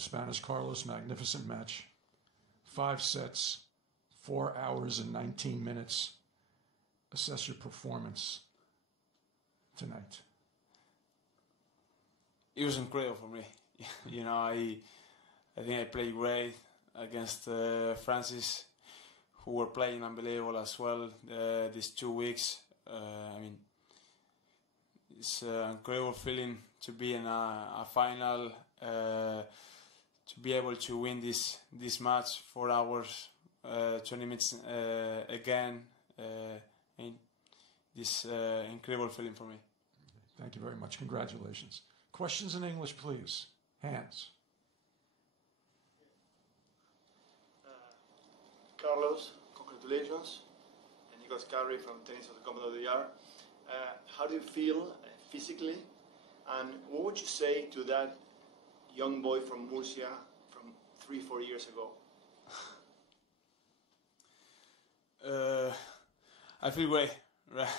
Spanish Carlos. Magnificent match. 5 sets, 4 hours and 19 minutes. Assess your performance tonight. It was incredible for me. I think I played great against Francis, who were playing unbelievable as well these 2 weeks. It's an incredible feeling to be in a final, to be able to win this match 4 hours, 20 minutes again. This incredible feeling for me. Thank you very much. Congratulations. Questions in English, please. Hands. Carlos, congratulations. And Nicolas Carey from Tennis of the Commodore of the Year. How do you feel physically? And what would you say to that young boy from Murcia from 3-4 years ago? I feel great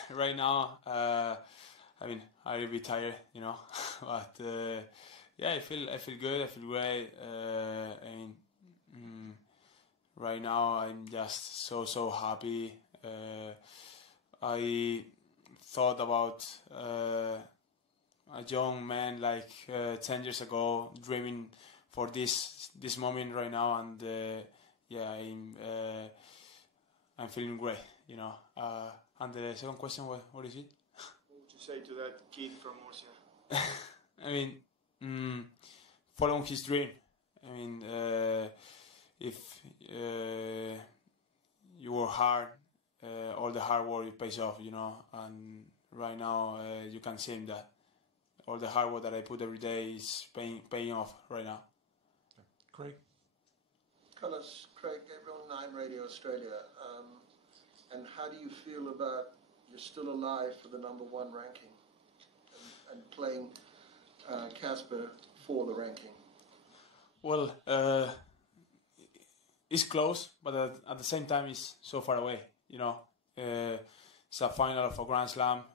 right now. I will be tired, but I feel good. I feel great. Right now I'm just so happy. I thought about a young man like 10 years ago, dreaming for this moment right now, and I'm feeling great, And the second question, what is it? What would you say to that kid from Murcia? Following his dream. If you work hard, all the hard work pays off, and right now you can see that all the hard work that I put every day is paying off right now. Craig? Carlos, Craig, Gabriel 9 Radio Australia. And how do you feel about you're still alive for the #1 ranking and playing Casper for the ranking? Well, it's close, but at the same time it's so far away, It's a final of a Grand Slam,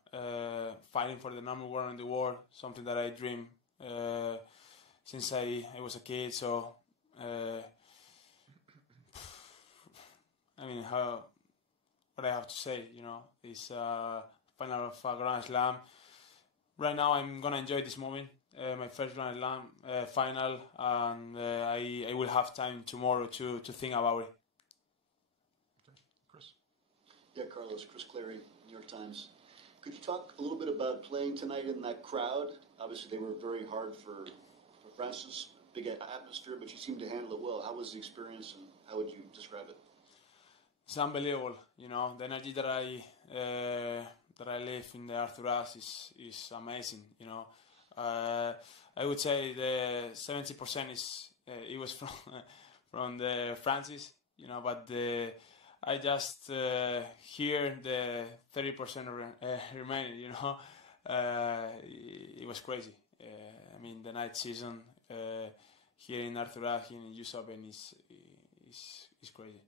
fighting for the #1 in the world, something that I dream since I was a kid. So, what I have to say, is final of a Grand Slam. Right now I'm gonna enjoy this moment, my first Grand Slam final, and I will have time tomorrow to think about it. Okay, Chris. Yeah, Carlos, Chris Clary, New York Times. Could you talk a little bit about playing tonight in that crowd? Obviously, they were very hard for Francis, big atmosphere, but you seemed to handle it well. How was the experience, and how would you describe it? It's unbelievable, the energy that I live in the Alcaraz is amazing, I would say the 70% it was from the Francis, but I just hear the 30% remaining, it was crazy. The night season here in Alcaraz, here in US Open is crazy.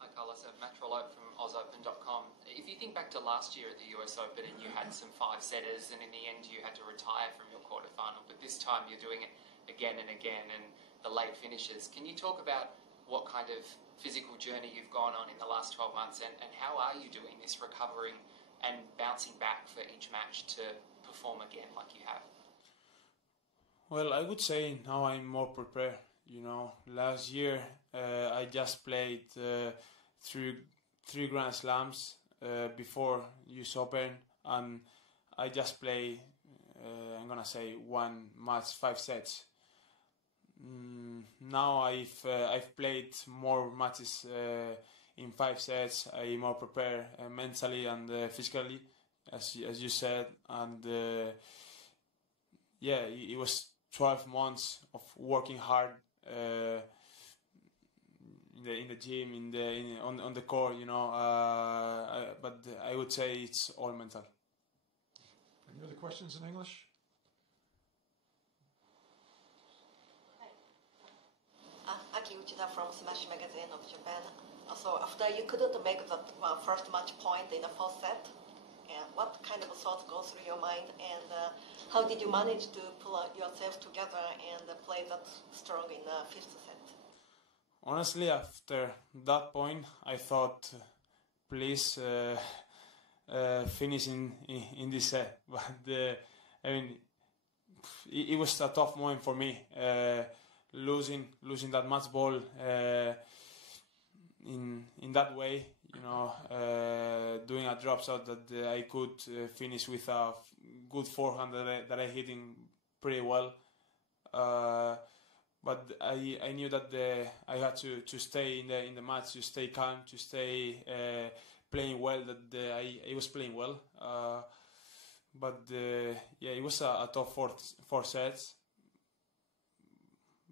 Hi Carlos, Matt Trollope from AusOpen.com. If you think back to last year at the US Open and you had some 5-setters and in the end you had to retire from your quarterfinal, but this time you're doing it again and again and the late finishes. Can you talk about what kind of physical journey you've gone on in the last 12 months and how are you doing this, recovering and bouncing back for each match to perform again like you have? Well, I would say now I'm more prepared. Last year I just played three Grand Slams before US Open, and I just play, I'm gonna say, one match, 5 sets. Now I've played more matches in 5 sets. I'm more prepared mentally and physically, as you said, and it was 12 months of working hard. In the gym, on the court, but I would say it's all mental. Any other questions in English? Aki Uchida from Smash Magazine of Japan. So after you couldn't make the first match point in the first set, what kind of thoughts go through your mind, and how did you manage to pull yourself together and play that strong in the fifth set? Honestly, after that point, I thought, please finish in this set. But I mean, it was a tough moment for me, losing that match ball in that way. You know, doing a drop shot that I could finish with a good forehand that I hitting pretty well. But I knew that I had to stay in the match, to stay calm, to stay playing well. That I was playing well. But yeah, it was a tough four sets.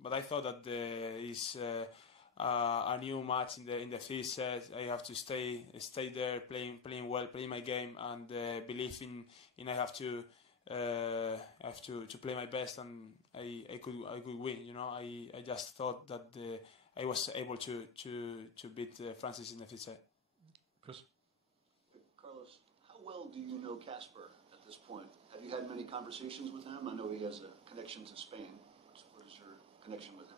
But I thought that is a new match in the fifth set. I have to stay there, playing well, playing my game, and believe in I have to play my best, and I could win. You know, I just thought that I was able to beat Francis in the fifth set. Chris? Carlos, how well do you know Casper at this point? Have you had many conversations with him? I know he has a connection to Spain. What is your connection with him?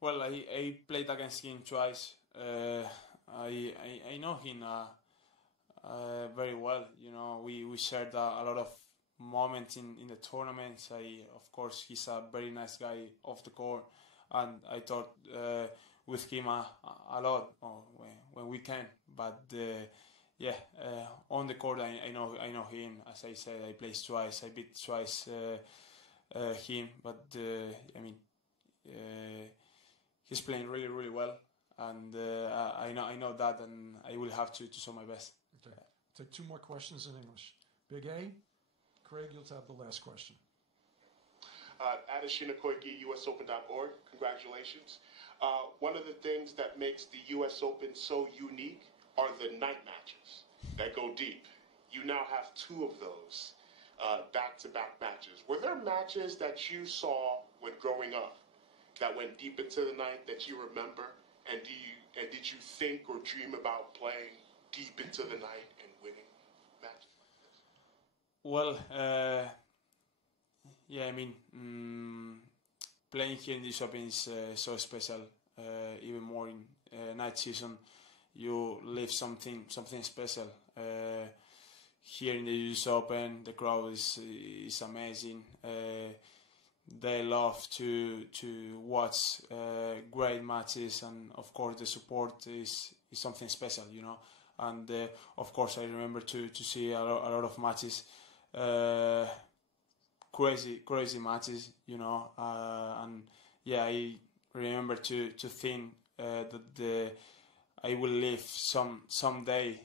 Well, I played against him twice. I know him very well. You know, we shared a lot of moments in the tournaments. Of course, he's a very nice guy off the court, and I thought with him a lot when we can. But yeah, on the court, I know him. As I said, I played twice. I beat twice him. But I mean, he's playing really, really well, and I know that, and I will have to show my best. Okay. Take two more questions in English. Big A, Craig, you'll have the last question. Adeshina Koike, USOpen.org. Congratulations. One of the things that makes the US Open so unique are the night matches that go deep. You now have two of those back-to-back matches. Were there matches that you saw when growing up that went deep into the night that you remember? And did you think or dream about playing deep into the night and winning matches like this? Well, yeah, I mean, playing here in this Open is so special. Even more in night season, you live something special. Here in the US Open, the crowd is amazing. They love to watch great matches, and of course the support is something special, you know. And of course I remember to see a lot of matches, crazy matches, you know. And yeah, I remember to think that I will live someday